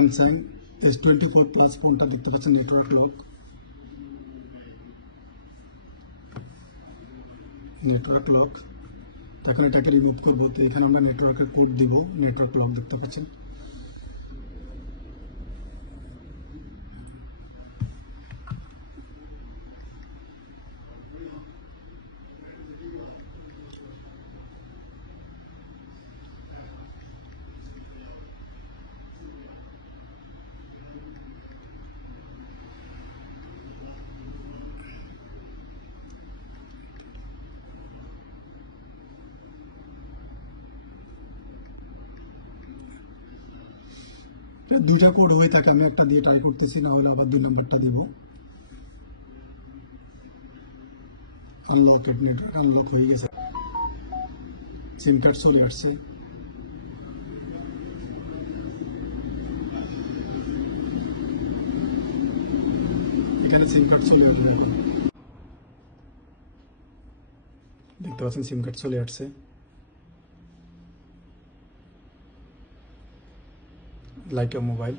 Samsung S24 plus ফোনটা দেখতে পাচ্ছেন নেটওয়ার্ক লক তো এখন এটাকে রিমুভ করবো। তো এখানে আমরা নেটওয়ার্কের কোড দিব, নেটওয়ার্ক লক দেখতে পাচ্ছেন। দুইটা কোড হয়ে থাকে, আমি একটা দিয়ে ট্রাই করতেছি, না হলে আবার 2 নাম্বারটা দিব। নেটওয়ার্ক আনলক হয়ে গেছে, সিম কার্ড চলে আসছে। এখানে সিম কার্ড চলে আসবে, দেখতে পাচ্ছেন সিম কার্ড চলে আসছে। লাইক আ মোবাইল।